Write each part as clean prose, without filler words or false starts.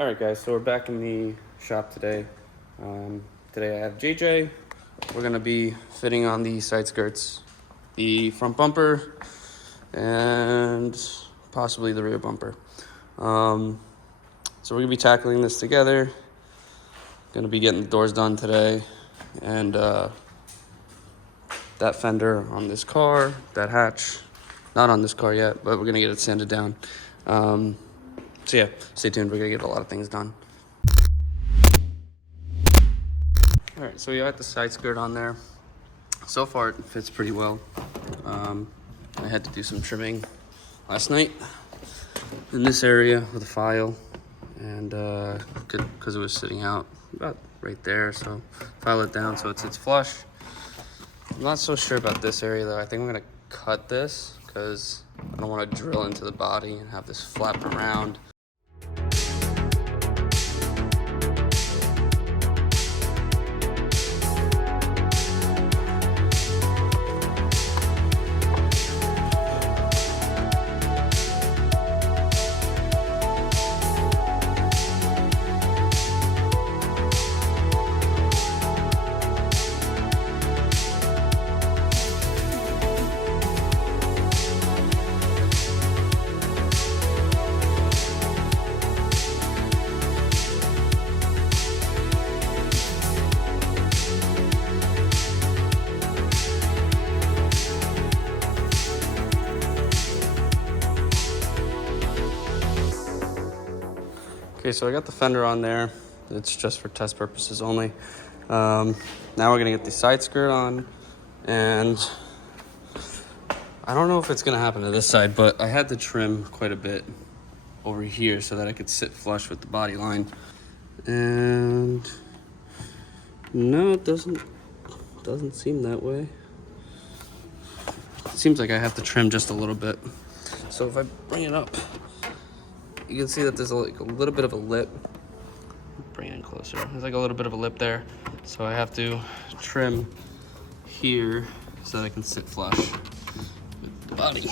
All right, guys, so we're back in the shop today. Today I have JJ. We're gonna be fitting on the side skirts, the front bumper, and possibly the rear bumper. So we're gonna be tackling this together. Gonna be getting the doors done today, and that fender on this car, that hatch, not on this car yet, but we're gonna get it sanded down. So yeah, stay tuned. We're gonna get a lot of things done. All right, so we got the side skirt on there. So far, it fits pretty well. I had to do some trimming last night in this area with a file, and because it was sitting out about right there, so file it down so it sits flush. I'm not so sure about this area though. I think I'm gonna cut this because I don't want to drill into the body and have this flap around. Okay, so I got the fender on there. It's just for test purposes only. Now we're gonna get the side skirt on, and I don't know if it's gonna happen to this side, but I had to trim quite a bit over here so that I could sit flush with the body line. And no, it doesn't seem that way. It seems like I have to trim just a little bit. So if I bring it up, you can see that there's like a little bit of a lip. Bring it in closer. There's like a little bit of a lip there. So I have to trim here so that I can sit flush with the body.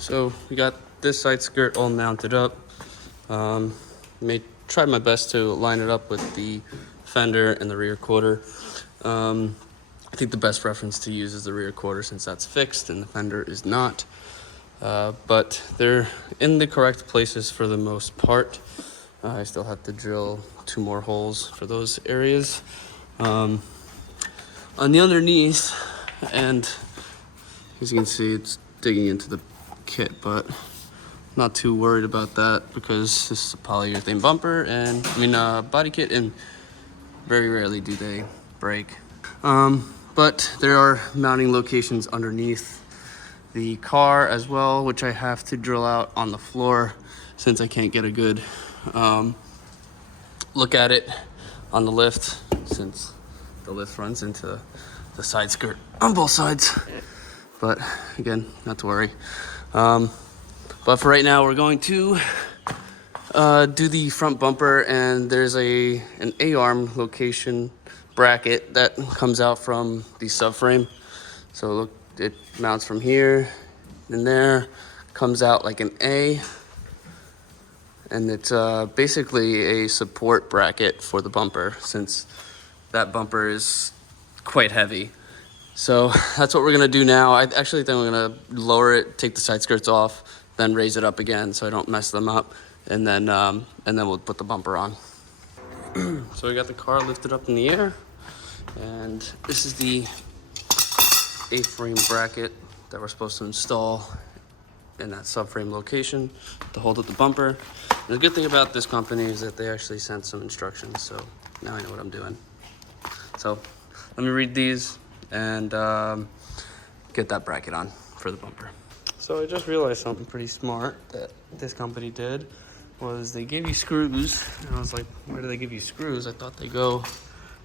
So we got this side skirt all mounted up. Tried my best to line it up with the fender and the rear quarter. I think the best reference to use is the rear quarter since that's fixed and the fender is not. But they're in the correct places for the most part. I still have to drill 2 more holes for those areas. On the underneath, and as you can see, it's digging into the kit, but not too worried about that because this is a polyurethane bumper and body kit, and very rarely do they break. But there are mounting locations underneath the car as well, which I have to drill out on the floor since I can't get a good look at it on the lift, since the lift runs into the side skirt on both sides. But again, not to worry. But for right now, we're going to do the front bumper, and there's an A-arm location bracket that comes out from the subframe. So look, it mounts from here and there, comes out like an A, and it's basically a support bracket for the bumper since that bumper is quite heavy. So that's what we're gonna do now. I actually think we're gonna lower it, take the side skirts off, then raise it up again so I don't mess them up, and then we'll put the bumper on. So we got the car lifted up in the air, and this is the A-frame bracket that we're supposed to install in that subframe location to hold up the bumper. And the good thing about this company is that they actually sent some instructions, so now I know what I'm doing. So let me read these and get that bracket on for the bumper. So I just realized something pretty smart that this company did. was they gave you screws, and I was like, where do they give you screws? I thought they go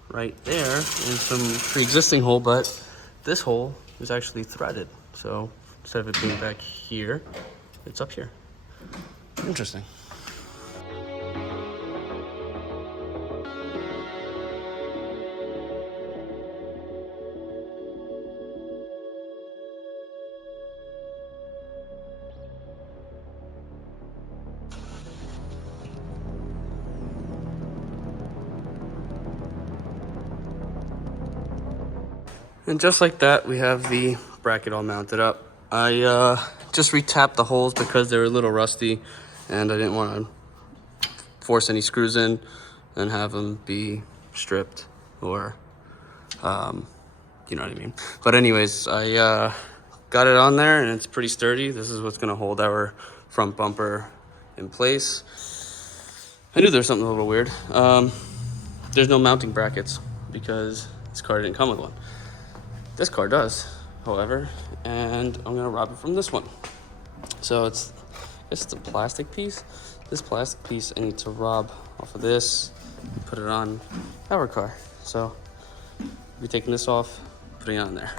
right there in some pre-existing hole, but this hole is actually threaded. So instead of it being back here, it's up here. Interesting. And just like that, we have the bracket all mounted up. I just retapped the holes because they were a little rusty, and I didn't want to force any screws in and have them be stripped or, you know what I mean. But anyways, I got it on there, and it's pretty sturdy. This is what's gonna hold our front bumper in place. I knew there was something a little weird. There's no mounting brackets because this car didn't come with one. This car does, however, and I'm gonna rob it from this one. So it's a plastic piece. This plastic piece I need to rob off of this and put it on our car. So I'll be taking this off, putting it on there.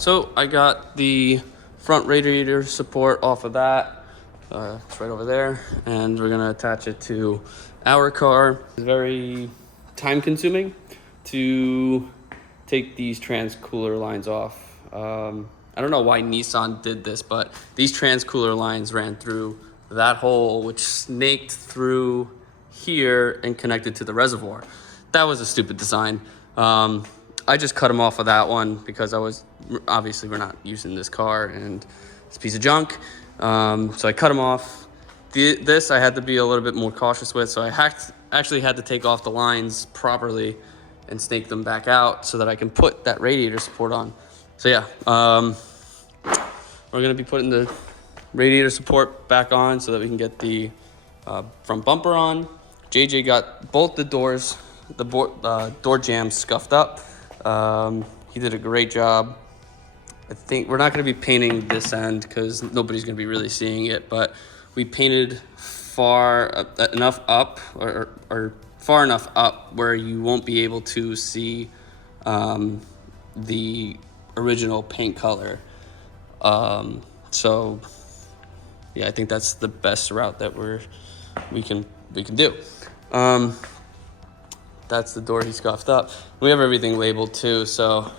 So I got the front radiator support off of that. It's right over there, and we're gonna attach it to our car. It's very time consuming to take these trans cooler lines off. I don't know why Nissan did this, but these trans cooler lines ran through that hole, which snaked through here and connected to the reservoir. That was a stupid design. I just cut them off of that one because obviously we're not using this car and it's a piece of junk. So I cut them off. This I had to be a little bit more cautious with, so I actually had to take off the lines properly and snake them back out so that I can put that radiator support on. So yeah, we're gonna be putting the radiator support back on so that we can get the front bumper on. JJ got both the doors, the door jambs scuffed up. He did a great job. I think we're not going to be painting this end because nobody's going to be really seeing it, but we painted far enough up or far enough up where you won't be able to see the original paint color. So yeah, I think that's the best route that we can do. That's the door he scuffed up. We have everything labeled too, so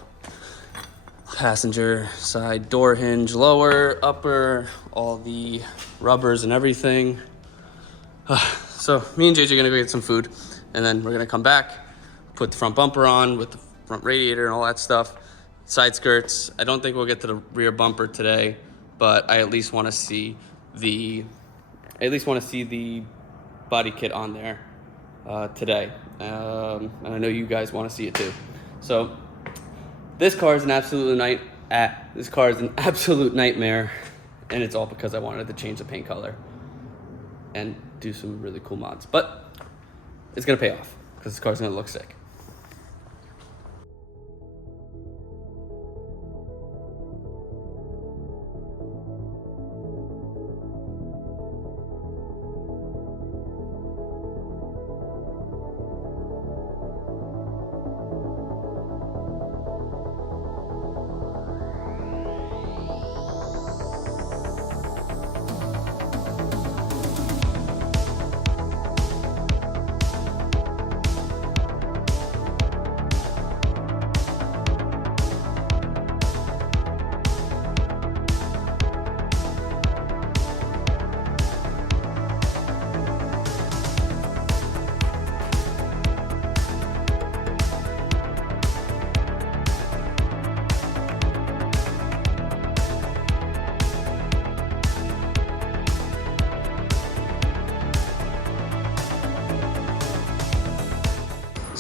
passenger side door hinge, lower, upper, all the rubbers and everything. So me and JJ are gonna go get some food, and then we're gonna come back, put the front bumper on with the front radiator and all that stuff. Side skirts. I don't think we'll get to the rear bumper today, but I at least want to see the body kit on there today. And I know you guys want to see it too. So this car is an absolute nightmare, and it's all because I wanted to change the paint color and do some really cool mods. But it's gonna pay off because this car's gonna look sick.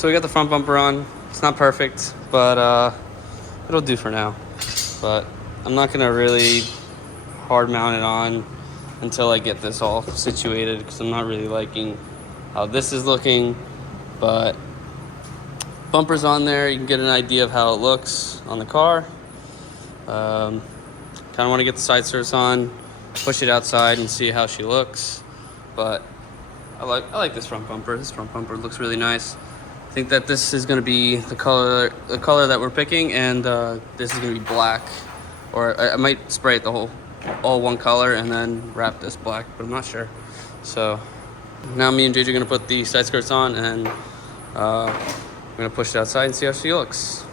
So we got the front bumper on. It's not perfect, but it'll do for now. But I'm not gonna really hard mount it on until I get this all situated, because I'm not really liking how this is looking. But bumper's on there, you can get an idea of how it looks on the car. Kind of want to get the side skirts on, push it outside and see how she looks. But I like this front bumper. This front bumper looks really nice. I think that this is going to be the color that we're picking, and this is going to be black, or I might spray it all one color and then wrap this black, but I'm not sure. So now me and JJ are going to put the side skirts on, and I'm going to push it outside and see how she looks.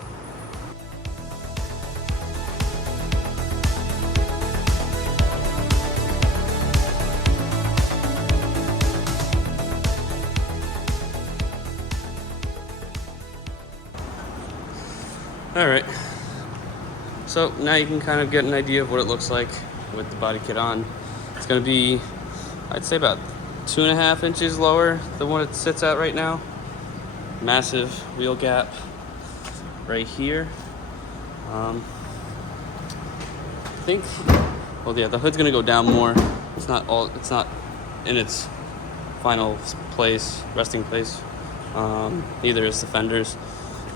All right, so now you can kind of get an idea of what it looks like with the body kit on. It's gonna be, I'd say, about 2.5 inches lower than what it sits at right now. Massive wheel gap right here. I think, well, yeah, the hood's gonna go down more. It's not in its final place, resting place. Neither is the fenders.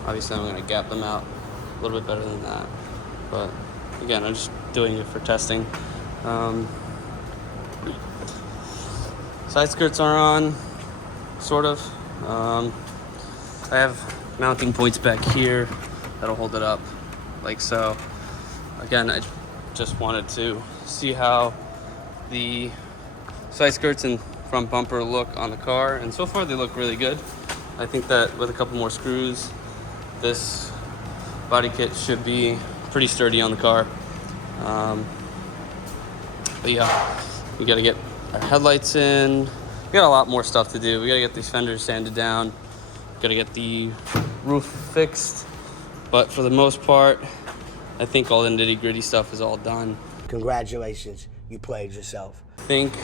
Obviously, I'm gonna gap them out a little bit better than that, but again, I'm just doing it for testing. Side skirts are on, sort of. I have mounting points back here that'll hold it up, like so. Again, I just wanted to see how the side skirts and front bumper look on the car, and so far they look really good. I think that with a couple more screws, this body kit should be pretty sturdy on the car. But yeah, we gotta get our headlights in. We got a lot more stuff to do. We gotta get these fenders sanded down. Gotta get the roof fixed. But for the most part, I think all the nitty gritty stuff is all done. Congratulations, you played yourself. I think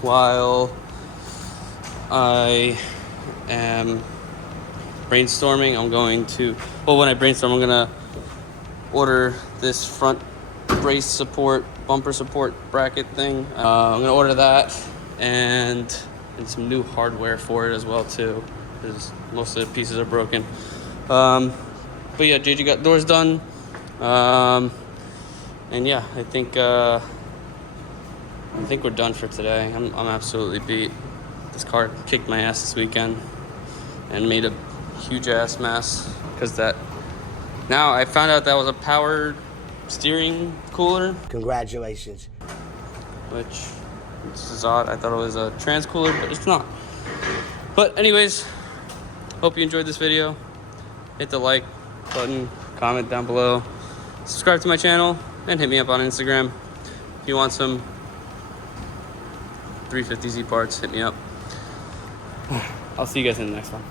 while I am brainstorming, when I brainstorm, I'm gonna order this front brace support, bumper support bracket thing. I'm gonna order that and some new hardware for it as well too, because most of the pieces are broken. But yeah, JJ got doors done. And yeah, I think we're done for today. I'm absolutely beat. This car kicked my ass this weekend and made a huge ass mess, because now I found out that was a power steering cooler. Congratulations. Which, this is odd. I thought it was a trans cooler, but it's not. But anyways, hope you enjoyed this video. Hit the like button, comment down below, subscribe to my channel, and hit me up on Instagram. If you want some 350Z parts, hit me up. I'll see you guys in the next one.